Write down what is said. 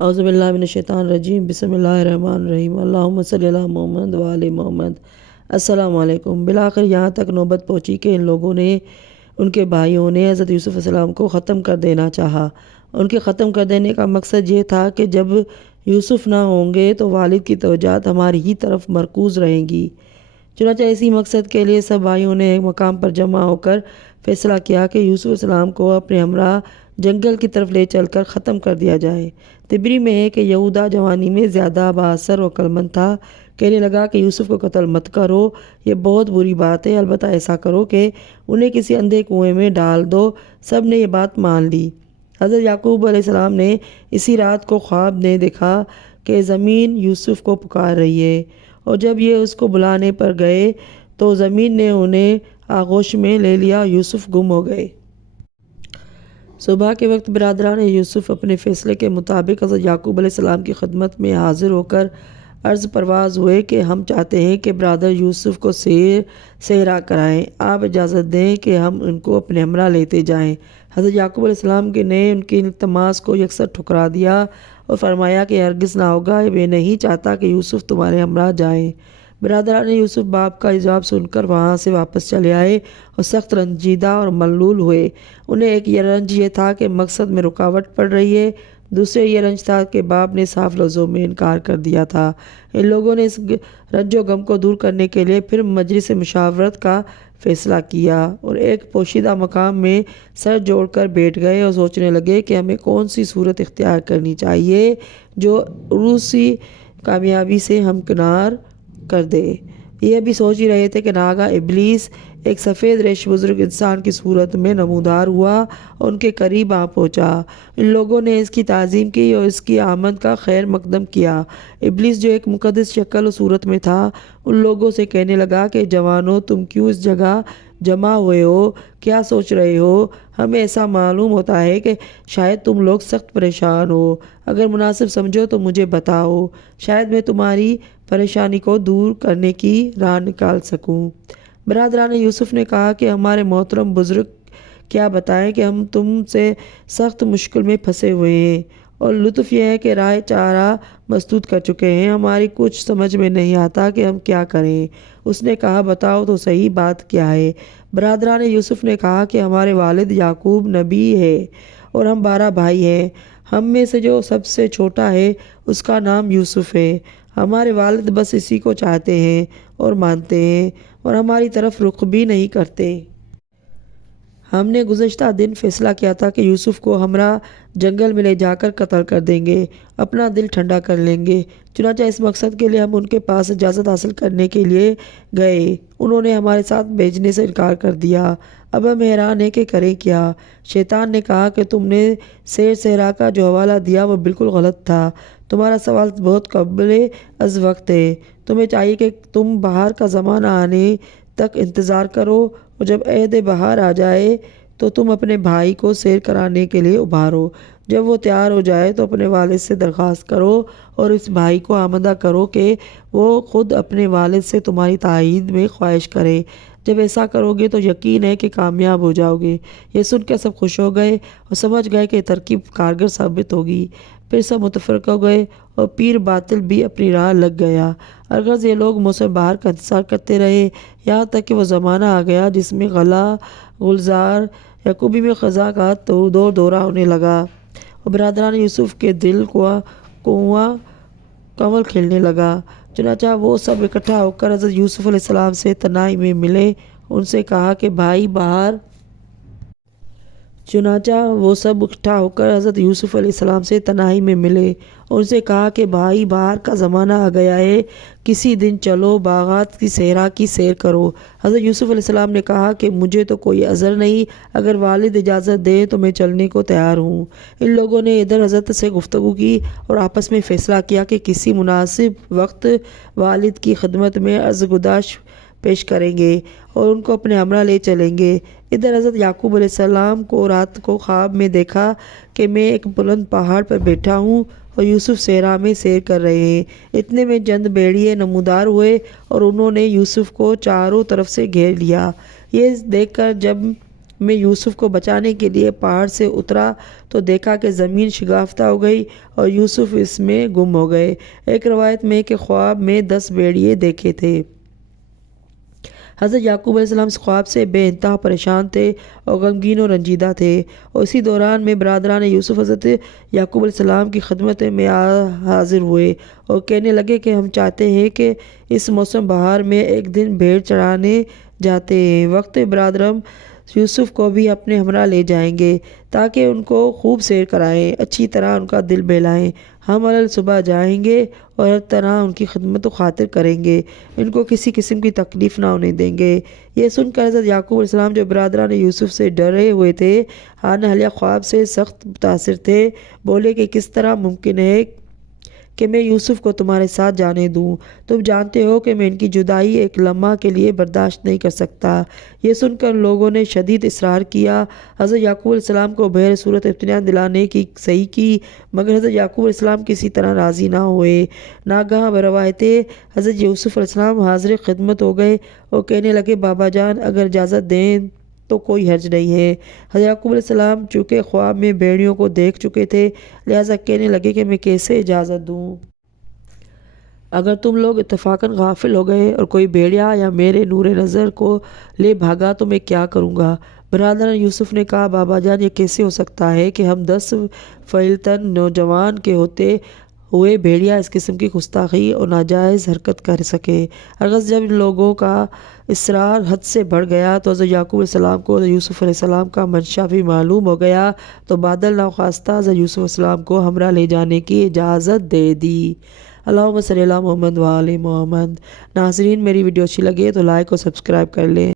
اعوذ باللہ من الشیطان الرجیم، بسم اللہ الرحمن الرحیم، اللہم صلی علی محمد و آل محمد۔ السلام علیکم۔ بالآخر یہاں تک نوبت پہنچی کہ ان لوگوں نے، ان کے بھائیوں نے حضرت یوسف علیہ السلام کو ختم کر دینا چاہا۔ ان کے ختم کر دینے کا مقصد یہ تھا کہ جب یوسف نہ ہوں گے تو والد کی توجہات ہماری ہی طرف مرکوز رہیں گی۔ چنانچہ اسی مقصد کے لیے سب بھائیوں نے ایک مقام پر جمع ہو کر فیصلہ کیا کہ یوسف علیہ السلام کو اپنے ہمراہ جنگل کی طرف لے چل کر ختم کر دیا جائے۔ تبری میں ہے کہ یہودا جوانی میں زیادہ بااثر و عقلمند تھا، کہنے لگا کہ یوسف کو قتل مت کرو، یہ بہت بری بات ہے، البتہ ایسا کرو کہ انہیں کسی اندھے کنویں میں ڈال دو۔ سب نے یہ بات مان لی۔ حضرت یعقوب علیہ السلام نے اسی رات کو خواب میں دیکھا کہ زمین یوسف کو پکار رہی ہے، اور جب یہ اس کو بلانے پر گئے تو زمین نے انہیں آغوش میں لے لیا، یوسف گم ہو گئے۔ صبح کے وقت برادران یوسف اپنے فیصلے کے مطابق حضرت یعقوب علیہ السلام کی خدمت میں حاضر ہو کر عرض پرواز ہوئے کہ ہم چاہتے ہیں کہ برادر یوسف کو صحرا کرائیں، آپ اجازت دیں کہ ہم ان کو اپنے ہمراہ لیتے جائیں۔ حضرت یعقوب علیہ السلام نے ان کی التماس کو یکسر ٹھکرا دیا اور فرمایا کہ ہرگز نہ ہوگا، میں نہیں چاہتا کہ یوسف تمہارے ہمراہ جائیں۔ برادران یوسف باپ کا جواب سن کر وہاں سے واپس چلے آئے اور سخت رنجیدہ اور ملول ہوئے۔ انہیں ایک یہ رنج یہ تھا کہ مقصد میں رکاوٹ پڑ رہی ہے، دوسرے یہ رنج تھا کہ باپ نے صاف لفظوں میں انکار کر دیا تھا۔ ان لوگوں نے اس رنج و غم کو دور کرنے کے لیے پھر مجلس مشاورت کا فیصلہ کیا اور ایک پوشیدہ مقام میں سر جوڑ کر بیٹھ گئے اور سوچنے لگے کہ ہمیں کون سی صورت اختیار کرنی چاہیے جو عروسی کامیابی سے ہمکنار کر دے۔ یہ بھی سوچ ہی رہے تھے کہ ناگہاں ابلیس ایک سفید ریش بزرگ انسان کی صورت میں نمودار ہوا اور ان کے قریب آ پہنچا۔ ان لوگوں نے اس کی تعظیم کی اور اس کی آمد کا خیر مقدم کیا۔ ابلیس جو ایک مقدس شکل و صورت میں تھا، ان لوگوں سے کہنے لگا کہ جوانو، تم کیوں اس جگہ جمع ہوئے ہو؟ کیا سوچ رہے ہو؟ ہمیں ایسا معلوم ہوتا ہے کہ شاید تم لوگ سخت پریشان ہو۔ اگر مناسب سمجھو تو مجھے بتاؤ، شاید میں تمہاری پریشانی کو دور کرنے کی راہ نکال سکوں۔ برادران یوسف نے کہا کہ ہمارے محترم بزرگ، کیا بتائیں کہ ہم تم سے سخت مشکل میں پھنسے ہوئے ہیں، اور لطف یہ ہے کہ راہ چارہ مسدود کر چکے ہیں، ہماری کچھ سمجھ میں نہیں آتا کہ ہم کیا کریں۔ اس نے کہا بتاؤ تو صحیح، بات کیا ہے؟ برادران یوسف نے کہا کہ ہمارے والد یعقوب نبی ہے اور ہم 12 بھائی ہیں، ہم میں سے جو سب سے چھوٹا ہے اس کا نام یوسف ہے۔ ہمارے والد بس اسی کو چاہتے ہیں اور مانتے ہیں اور ہماری طرف رخ بھی نہیں کرتے۔ ہم نے گزشتہ دن فیصلہ کیا تھا کہ یوسف کو ہمراہ جنگل میں لے جا کر قتل کر دیں گے، اپنا دل ٹھنڈا کر لیں گے۔ چنانچہ اس مقصد کے لیے ہم ان کے پاس اجازت حاصل کرنے کے لیے گئے۔ انہوں نے ہمارے ساتھ بھیجنے سے انکار کر دیا۔ اب ہم حیران ہیں کہ کریں کیا۔ شیطان نے کہا کہ تم نے سیر صحرا کا جو حوالہ دیا وہ بالکل غلط تھا، تمہارا سوال بہت قبل از وقت ہے، تمہیں چاہیے کہ تم بہار کا زمانہ آنے تک انتظار کرو، اور جب عید بہار آ جائے تو تم اپنے بھائی کو سیر کرانے کے لیے ابھارو۔ جب وہ تیار ہو جائے تو اپنے والد سے درخواست کرو اور اس بھائی کو آمادہ کرو کہ وہ خود اپنے والد سے تمہاری تائید میں خواہش کرے۔ جب ایسا کرو گے تو یقین ہے کہ کامیاب ہو جاؤ گے۔ یہ سن کر سب خوش ہو گئے اور سمجھ گئے کہ ترکیب کارگر ثابت ہوگی۔ پھر سب متفرق ہو گئے اور پیر باطل بھی اپنی راہ لگ گیا۔ الغرض یہ لوگ موسم بہار کا انتظار کرتے رہے، یہاں تک کہ وہ زمانہ آ گیا جس میں گلزار یعقوبی میں خزاں کا دورہ ہونے لگا اور برادران یوسف کے دل کو کنول کھیلنے لگا۔ چنانچہ وہ سب اکٹھا ہو کر حضرت یوسف علیہ السلام سے تنہائی میں ملے، ان سے کہا کہ بھائی بہار کا زمانہ آ گیا ہے، کسی دن چلو باغات کی صحرا کی سیر کرو۔ حضرت یوسف علیہ السلام نے کہا کہ مجھے تو کوئی عذر نہیں، اگر والد اجازت دے تو میں چلنے کو تیار ہوں۔ ان لوگوں نے ادھر حضرت سے گفتگو کی اور آپس میں فیصلہ کیا کہ کسی مناسب وقت والد کی خدمت میں عرض گزارش پیش کریں گے اور ان کو اپنے ہمراہ لے چلیں گے۔ ادھر حضرت یعقوب علیہ السلام کو رات کو خواب میں دیکھا کہ میں ایک بلند پہاڑ پر بیٹھا ہوں اور یوسف صحرا میں سیر کر رہے ہیں۔ اتنے میں چند بھیڑیے نمودار ہوئے اور انہوں نے یوسف کو چاروں طرف سے گھیر لیا۔ یہ دیکھ کر جب میں یوسف کو بچانے کے لیے پہاڑ سے اترا تو دیکھا کہ زمین شگافتہ ہو گئی اور یوسف اس میں گم ہو گئے۔ ایک روایت میں کہ خواب میں 10 بھیڑیے دیکھے تھے۔ حضرت یعقوب علیہ السلام اس خواب سے بے انتہا پریشان تھے اور غمگین و رنجیدہ تھے، اور اسی دوران میں برادران یوسف حضرت یعقوب علیہ السلام کی خدمت میں حاضر ہوئے اور کہنے لگے کہ ہم چاہتے ہیں کہ اس موسم بہار میں ایک دن بھیڑ چرانے جاتے ہیں، وقت برادرم یوسف کو بھی اپنے ہمراہ لے جائیں گے تاکہ ان کو خوب سیر کرائیں، اچھی طرح ان کا دل بہلائیں۔ ہم صبح جائیں گے اور ہر طرح ان کی خدمت و خاطر کریں گے، ان کو کسی قسم کی تکلیف نہ ہونے دیں گے۔ یہ سن کر حضرت یعقوب علیہ السلام جو برادران یوسف سے ڈرے ہوئے تھے، حالیہ خواب سے سخت متاثر تھے، بولے کہ کس طرح ممکن ہے کہ میں یوسف کو تمہارے ساتھ جانے دوں؟ تم جانتے ہو کہ میں ان کی جدائی ایک لمحہ کے لیے برداشت نہیں کر سکتا۔ یہ سن کر لوگوں نے شدید اصرار کیا، حضرت یعقوب علیہ السلام کو بہر صورت اطمینان دلانے کی صحیح کی، مگر حضرت یعقوب علیہ السلام کسی طرح راضی نہ ہوئے۔ ناگہاں بروایت حضرت یوسف علیہ السلام حاضر خدمت ہو گئے اور کہنے لگے بابا جان اگر اجازت دیں تو کوئی حرج نہیں ہے۔ حضرت یعقوب علیہ السلام چونکہ خواب میں بھیڑیوں کو دیکھ چکے تھے، لہٰذا کہنے لگے کہ میں کیسے اجازت دوں؟ اگر تم لوگ اتفاقاً غافل ہو گئے اور کوئی بھیڑیا یا میرے نور نظر کو لے بھاگا تو میں کیا کروں گا؟ برادران یوسف نے کہا بابا جان یہ کیسے ہو سکتا ہے کہ ہم 10 فیلتن نوجوان کے ہوتے ہوئے بھیڑیا اس قسم کی گستاخی اور ناجائز حرکت کر سکے؟ اگر جب ان لوگوں کا اصرار حد سے بڑھ گیا تو حضرت یعقوب علیہ السلام کو حضرت یوسف علیہ السلام کا منشا بھی معلوم ہو گیا تو بادل ناخواستہ حضرت یوسف علیہ السلام کو ہمراہ لے جانے کی اجازت دے دی۔ اللہم صلی علی محمد و آل محمد۔ ناظرین میری ویڈیو اچھی لگے تو لائک اور سبسکرائب کر لیں۔